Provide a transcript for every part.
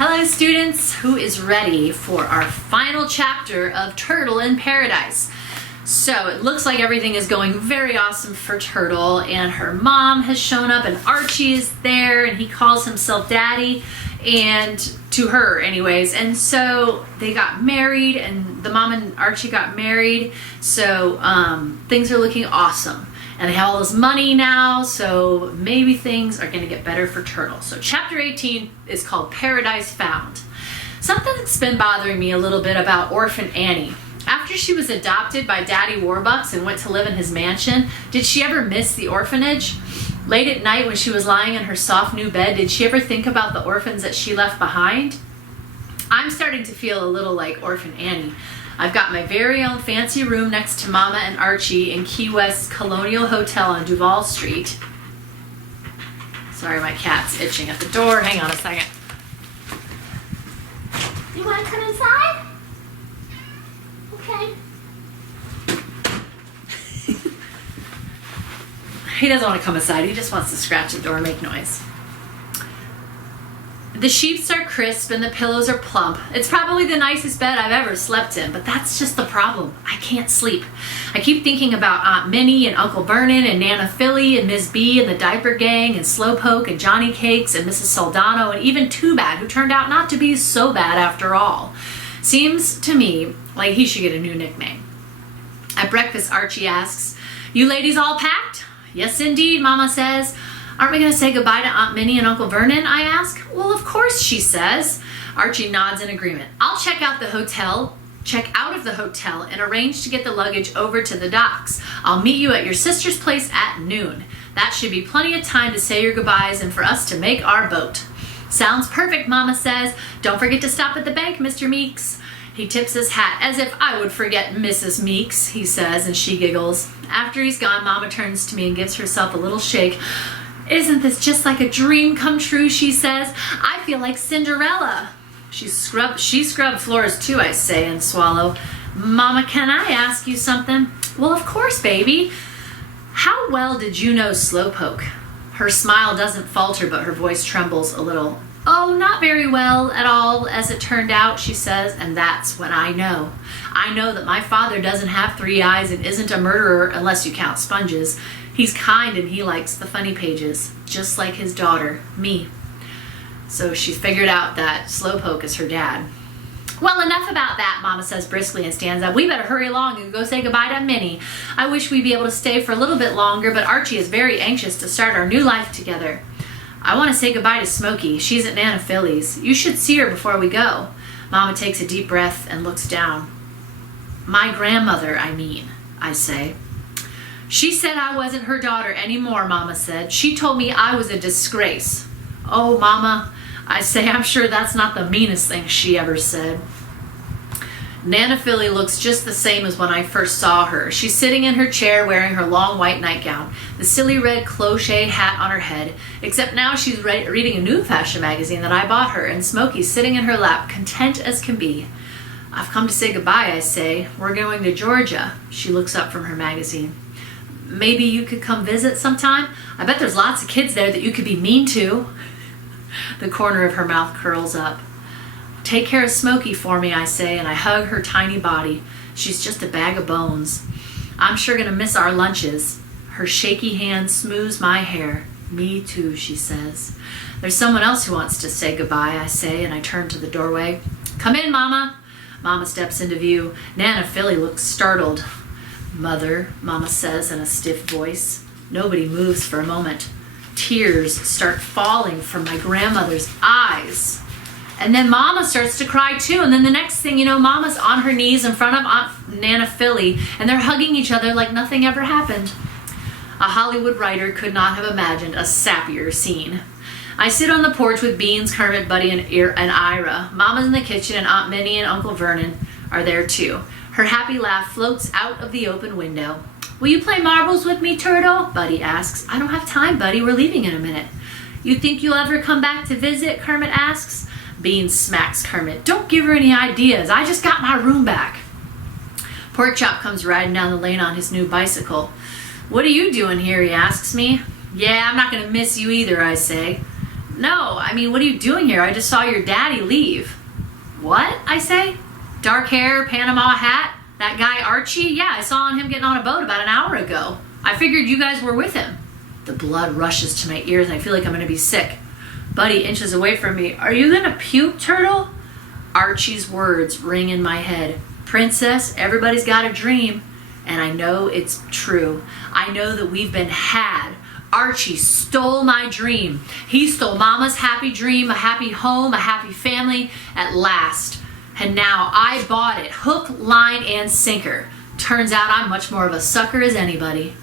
Hello students, who is ready for our final chapter of Turtle in Paradise? So it looks like everything is going very awesome for Turtle, and her mom has shown up and Archie is there and he calls himself Daddy, and to her anyways, and so they got married and the mom and Archie got married, so things are looking awesome. And they have all this money now, so maybe things are gonna get better for Turtle. So chapter 18 is called Paradise Found. Something that's been bothering me a little bit about Orphan Annie. After she was adopted by Daddy Warbucks and went to live in his mansion, did she ever miss the orphanage? Late at night when she was lying in her soft new bed, did she ever think about the orphans that she left behind? I'm starting to feel a little like Orphan Annie. I've got my very own fancy room next to Mama and Archie in Key West Colonial Hotel on Duval Street. Sorry, my cat's itching at the door. Hang on a second. You want to come inside? Okay. He doesn't want to come inside. He just wants to scratch the door and make noise. The sheets are crisp and the pillows are plump. It's probably the nicest bed I've ever slept in, but that's just the problem. I can't sleep. I keep thinking about Aunt Minnie and Uncle Vernon and Nana Philly and Miss B and the Diaper Gang and Slowpoke and Johnny Cakes and Mrs. Soldano and even Too Bad, who turned out not to be so bad after all. Seems to me like he should get a new nickname. At breakfast, Archie asks, "You ladies all packed?" "Yes, indeed," Mama says. "Aren't we going to say goodbye to Aunt Minnie and Uncle Vernon?" I ask. "Well, of course," she says. Archie nods in agreement. "I'll check out of the hotel and arrange to get the luggage over to the docks. I'll meet you at your sister's place at noon. That should be plenty of time to say your goodbyes and for us to make our boat." "Sounds perfect," Mama says. "Don't forget to stop at the bank, Mr. Meeks." He tips his hat. "As if I would forget Mrs. Meeks," he says, and she giggles. After he's gone, Mama turns to me and gives herself a little shake. "Isn't this just like a dream come true?" she says. "I feel like Cinderella." She scrubbed floors too, I say, and swallow. "Mama, can I ask you something?" "Well, of course, baby." "How well did you know Slowpoke?" Her smile doesn't falter, but her voice trembles a little. "Oh, not very well at all, as it turned out," she says, "and that's what I know. I know that my father doesn't have 3 eyes and isn't a murderer unless you count sponges. He's kind and he likes the funny pages, just like his daughter, me." So she figured out that Slowpoke is her dad. "Well, enough about that," Mama says briskly and stands up. "We better hurry along and go say goodbye to Minnie. I wish we'd be able to stay for a little bit longer, but Archie is very anxious to start our new life together. I want to say goodbye to Smokey. She's at Nana Philly's. You should see her before we go." Mama takes a deep breath and looks down. "My grandmother, I mean," I say. "She said I wasn't her daughter anymore," Mama said. "She told me I was a disgrace." "Oh, Mama," I say, "I'm sure that's not the meanest thing she ever said." Nana Philly looks just the same as when I first saw her. She's sitting in her chair wearing her long white nightgown, the silly red cloche hat on her head, except now she's reading a new fashion magazine that I bought her, and Smokey's sitting in her lap, content as can be. "I've come to say goodbye," I say. "We're going to Georgia." She looks up from her magazine. "Maybe you could come visit sometime? I bet there's lots of kids there that you could be mean to." The corner of her mouth curls up. "Take care of Smokey for me," I say, and I hug her tiny body. She's just a bag of bones. "I'm sure gonna miss our lunches." Her shaky hand smooths my hair. "Me too," she says. "There's someone else who wants to say goodbye," I say, and I turn to the doorway. "Come in, Mama." Mama steps into view. Nana Philly looks startled. "Mother," Mama says in a stiff voice. Nobody moves for a moment. Tears start falling from my grandmother's eyes. And then Mama starts to cry too. And then the next thing you know, Mama's on her knees in front of Aunt Nana Philly, and they're hugging each other like nothing ever happened. A Hollywood writer could not have imagined a sappier scene. I sit on the porch with Beans, Kermit, Buddy, and Ira. Mama's in the kitchen, and Aunt Minnie and Uncle Vernon are there too. Her happy laugh floats out of the open window. "Will you play marbles with me, Turtle?" Buddy asks. "I don't have time, Buddy. We're leaving in a minute." "You think you'll ever come back to visit?" Kermit asks. Beans smacks Kermit. "Don't give her any ideas. I just got my room back." Porkchop comes riding down the lane on his new bicycle. "What are you doing here?" he asks me. "Yeah, I'm not going to miss you either," I say. No, I mean, what are you doing here? I just saw your daddy leave. What? I say. Dark hair, Panama hat, that guy Archie? Yeah, I saw him getting on a boat about an hour ago. I figured you guys were with him. The blood rushes to my ears and I feel like I'm gonna be sick. Buddy inches away from me. Are you gonna puke, Turtle? Archie's words ring in my head. Princess, everybody's got a dream. And I know it's true. I know that we've been had. Archie stole my dream. He stole Mama's happy dream, a happy home, a happy family at last. And now I bought it, hook, line, and sinker. Turns out I'm much more of a sucker as anybody.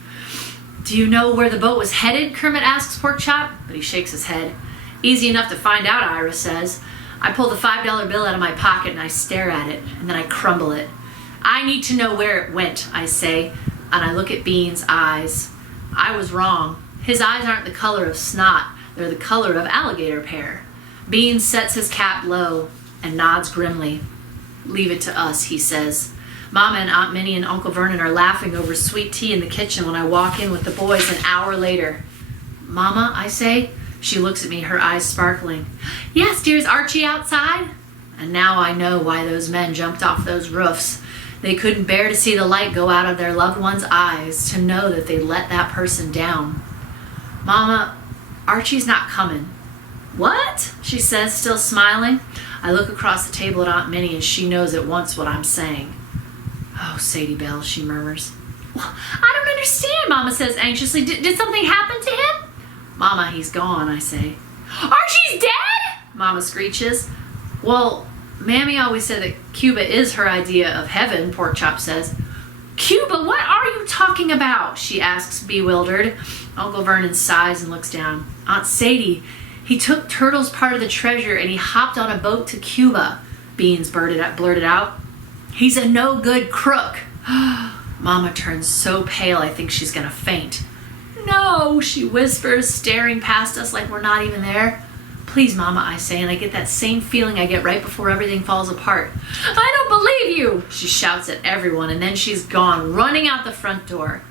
Do you know where the boat was headed? Kermit asks Porkchop, but he shakes his head. Easy enough to find out, Ira says. I pull the $5 bill out of my pocket and I stare at it, and then I crumble it. I need to know where it went, I say, and I look at Bean's eyes. I was wrong. His eyes aren't the color of snot, they're the color of alligator pear. Bean sets his cap low and nods grimly. Leave it to us, he says. Mama and Aunt Minnie and Uncle Vernon are laughing over sweet tea in the kitchen when I walk in with the boys an hour later. Mama, I say. She looks at me, her eyes sparkling. Yes, dear, is Archie outside? And now I know why those men jumped off those roofs. They couldn't bear to see the light go out of their loved one's eyes, to know that they let that person down. Mama, Archie's not coming. What? She says, still smiling. I look across the table at Aunt Minnie and she knows at once what I'm saying. Oh, Sadie Bell, she murmurs. Well, I don't understand, Mama says anxiously. Did something happen to him? Mama, he's gone, I say. Archie's dead? Mama screeches. Well, Mammy always said that Cuba is her idea of heaven, Porkchop says. Cuba, what are you talking about? She asks, bewildered. Uncle Vernon sighs and looks down. Aunt Sadie, he took Turtle's part of the treasure and he hopped on a boat to Cuba, Beans blurted out. He's a no-good crook. Mama turns so pale I think she's gonna faint. No, she whispers, staring past us like we're not even there. Please, Mama, I say, and I get that same feeling I get right before everything falls apart. I don't believe you, she shouts at everyone, and then she's gone, running out the front door.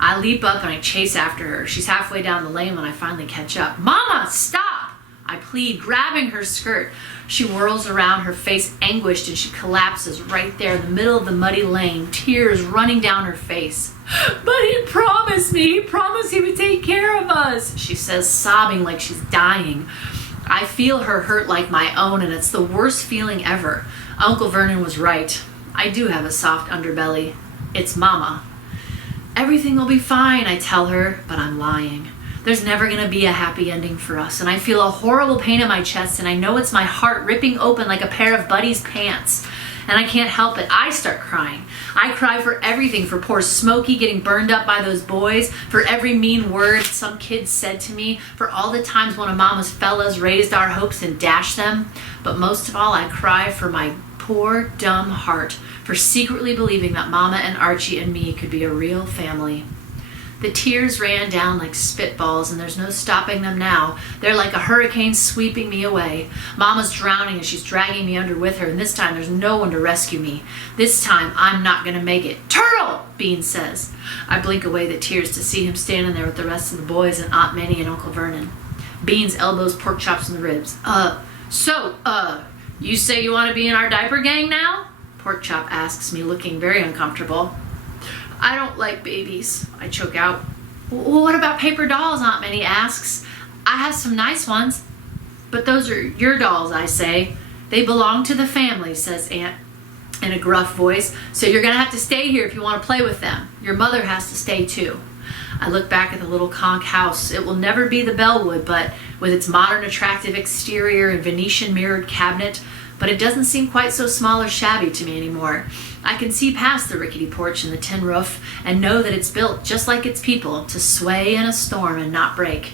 I leap up and I chase after her. She's halfway down the lane when I finally catch up. Mama, stop! I plead, grabbing her skirt. She whirls around, her face anguished, and she collapses right there in the middle of the muddy lane, tears running down her face. But he promised me, he promised he would take care of us, she says, sobbing like she's dying. I feel her hurt like my own, and it's the worst feeling ever. Uncle Vernon was right. I do have a soft underbelly. It's Mama. Everything will be fine, I tell her, but I'm lying. There's never going to be a happy ending for us, and I feel a horrible pain in my chest, and I know it's my heart ripping open like a pair of Buddy's pants. And I can't help it. I start crying. I cry for everything, for poor Smokey getting burned up by those boys, for every mean word some kid said to me, for all the times one of Mama's fellas raised our hopes and dashed them. But most of all, I cry for my poor, dumb heart, for secretly believing that Mama and Archie and me could be a real family. The tears ran down like spitballs, and there's no stopping them now. They're like a hurricane sweeping me away. Mama's drowning and she's dragging me under with her, and this time there's no one to rescue me. This time I'm not gonna make it. Turtle! Bean says. I blink away the tears to see him standing there with the rest of the boys and Aunt Minnie and Uncle Vernon. Beans elbows Porkchops in the ribs. You say you want to be in our diaper gang now? Porkchop asks me, looking very uncomfortable. I don't like babies, I choke out. Well, what about paper dolls, Aunt Minnie asks. I have some nice ones. But those are your dolls, I say. They belong to the family, says Aunt in a gruff voice. So you're gonna have to stay here if you want to play with them. Your mother has to stay too. I look back at the little conch house. It will never be the Bellwood, but with its modern attractive exterior and Venetian mirrored cabinet, but it doesn't seem quite so small or shabby to me anymore. I can see past the rickety porch and the tin roof and know that it's built just like its people, to sway in a storm and not break.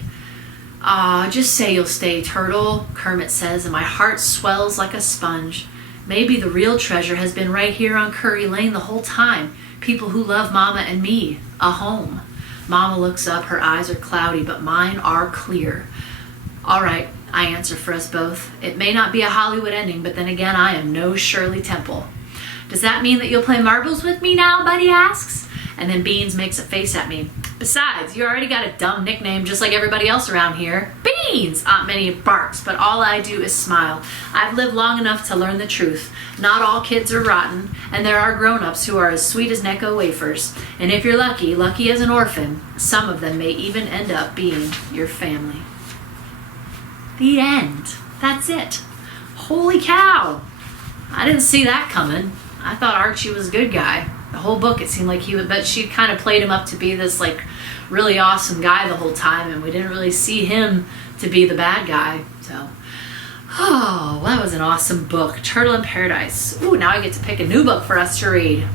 Just say you'll stay, Turtle, Kermit says, and my heart swells like a sponge. Maybe the real treasure has been right here on Curry Lane the whole time. People who love Mama and me. A home. Mama looks up, her eyes are cloudy, but mine are clear. All right, I answer for us both. It may not be a Hollywood ending, but then again, I am no Shirley Temple. Does that mean that you'll play marbles with me now, Buddy asks. And then Beans makes a face at me. Besides, you already got a dumb nickname just like everybody else around here. Beans! Aunt Minnie barks, but all I do is smile. I've lived long enough to learn the truth. Not all kids are rotten, and there are grown-ups who are as sweet as Necco wafers. And if you're lucky, lucky as an orphan, some of them may even end up being your family. The end. That's it. Holy cow! I didn't see that coming. I thought Archie was a good guy. The whole book, it seemed like he would, but she kind of played him up to be this like really awesome guy the whole time, and we didn't really see him to be the bad guy. So, oh, that was an awesome book. Turtle in Paradise. Ooh, now I get to pick a new book for us to read.